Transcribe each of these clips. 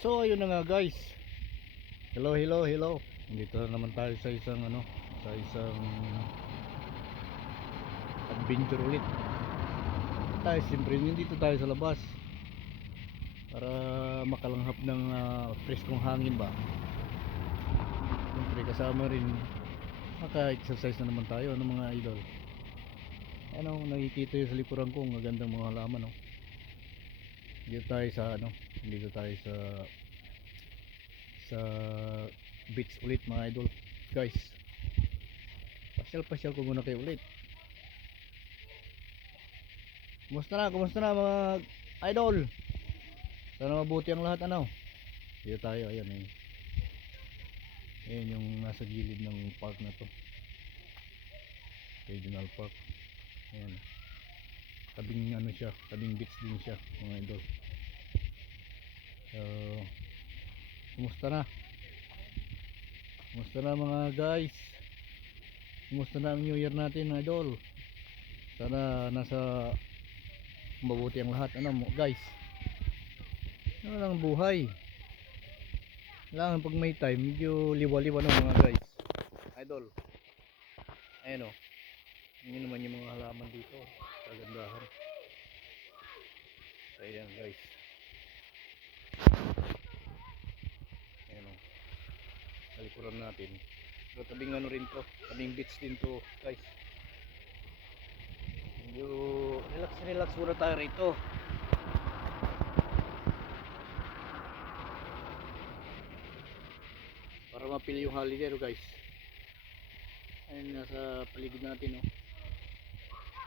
So ayun na nga guys. Hello, hello, hello. Dito na naman tayo sa isang ano, sa isang adventure ulit. Tayo siyempre dito tayo sa labas. Para makalanghap ng ah, preskong hangin ba. Siyempre kasama rin maka-exercise na naman tayo ng mga idol. Ano, nakikita yung sa likuran ko, ang gagandang mga halaman, no? Dito tayo sa ano, dito tayo sa sa beach ulit mga idol. Guys. Pasyal-pasyal ko muna kayo ulit. Kumusta na? Kumusta na mga idol? Sana mabuti ang lahat ano? Dito tayo, ayan eh. Ayan yung nasa gilid ng park na to. Regional Park. Ayan. Tabing ano siya, tabing beach din siya mga idol. So, kumusta na? Kumusta na mga guys? Kumusta na ang New Year natin mga idol? Sana nasa mabuti ang lahat. Ano mo guys? Ano lang ang buhay? Kailangan pag may time, medyo liwa-liwa ng mga guys. Idol. Ayan o. Yun naman yung mga halaman dito. Kagandahan. So, ayan guys. Ayan o. Sa likuran natin. So, tabing ano rin to. Tabing beach din to guys. Medyo relax relax muna tayo rito. Para mapili yung holiday guys. Ayun nasa paligid natin no.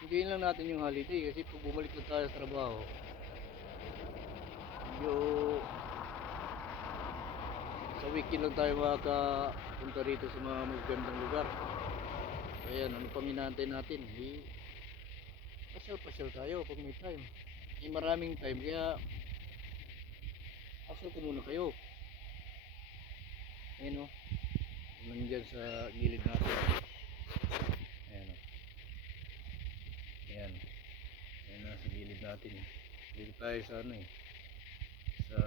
Enjoyin lang natin yung holiday kasi pag bumalik na tayo sa trabaho medyo sa weekend lang tayo makakapunta rito sa mga magagandang lugar. Ayan ano pang inaantay natin? Eh, pasyal pasyal tayo pag may time. Eh maraming time kaya pasyal ko muna kayo. Ayan o nandyan sa gilid natin ayan o ayan. Ayan nasa gilid natin. Dito tayo sa ano eh. Sa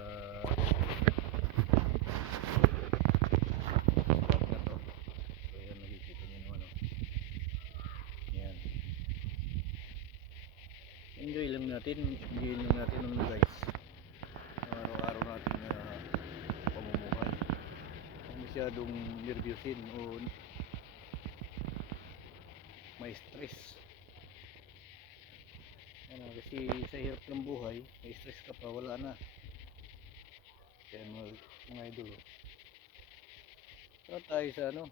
spot na to. So ayan nakikita nyo naman o ayan. Enjoy lang natin. Enjoy lang natin ano guys. Araw-araw natin na pamumuhay. Kung masyadong nervyusin o may stress ano, kasi sa hirap ng buhay may stress ka pa wala na kaya mga, mga idol. Saan tayo sa ano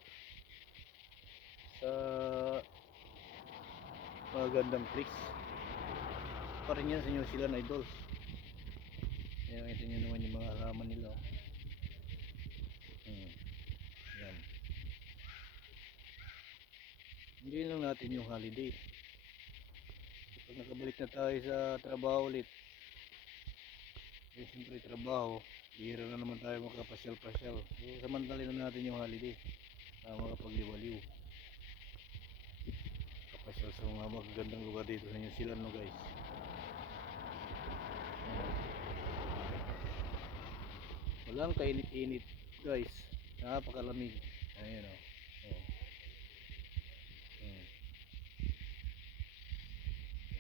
sa magandang place pa rin yan sa New Zealand idols Ayan, nakita nyo naman yung mga halaman nila oh. hmm. yan hindi lang natin yung holiday nakabalik na tayo sa trabaho ulit. Eh siyempre trabaho. Bihira na naman tayo makapasyal-pasyal so samantalin na natin yung holiday. Para makapagliwaliw kapasyal sa mga magagandang lugar dito sa New Zealand no guys? Walang kainit-init guys. Napakalamig. Ayan o oh. Hmm.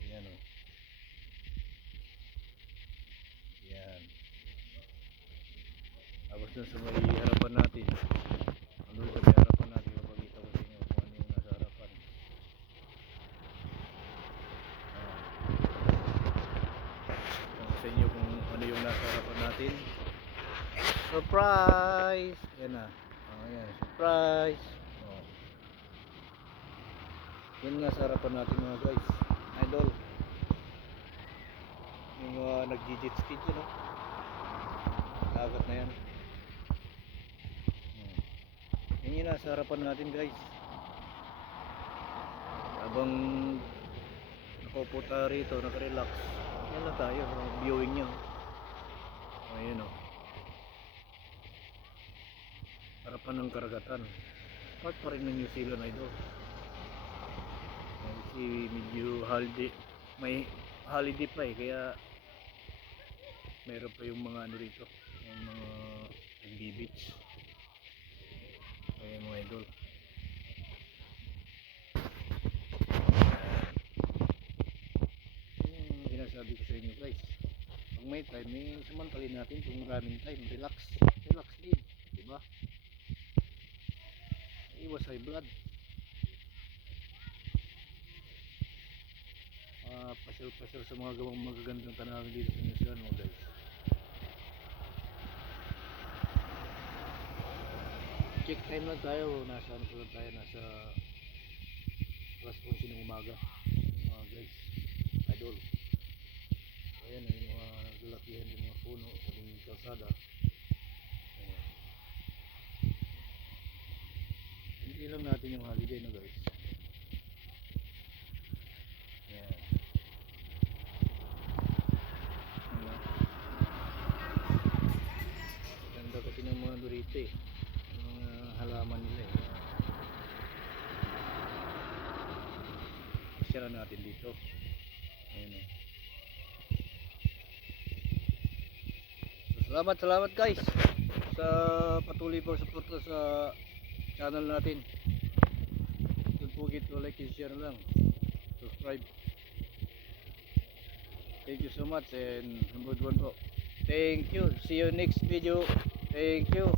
Ayan o. Yan. Tapos dun sa may harapan natin. Ano sa may harapan natin, mapakita ko sa inyo kung ano yung nasa harapan. Ito sa inyo kung ano yung nasa harapan natin. Surprise! Yan na. Oh, ayan. Surprise! Oh. Yan nga sa harapan natin mga guys. Idol. Yung nag-digit ski dyan, no? Dagat na yan. Hmm. Yan yung nasa harapan natin guys. Habang nakaupo tayo rito, nakarelax. Yan lang tayo, sa viewing nyo. Ayun o. Harapan ng karagatan. Part pa rin ng New Zealand idol. Kasi medyo holiday, may holiday pa eh, kaya Meron pa yung mga ano rito, yung mga exhibits. Ayan mga idol. Yung sinasabi ko sa inyo guys. Pag may time, may samantalin natin kung maraming time. Relax. Relax din. Diba? Iwas high blood. Ah, pasyal-pasyal sa mga gawang magagandang tanawin dito sa New Zealand guys. Check time lang tayo. Nasa ano lang tayo? Nasa alas 11 ng umaga. Mga guys. Idol. Ayan yung mga lalakihan yung mga puno yung kalsada. Ayan. Hindi lang natin yung holiday na guys. Ayan. Ganda kasi ng mga durito eh. Halaman nila eh. Share natin dito. Ayan eh. Salamat, salamat guys sa patuloy pong suporta sa channel natin. Don't forget to like and share lang. Subscribe. Thank you so much and number one po. Thank you. See you next video. Thank you.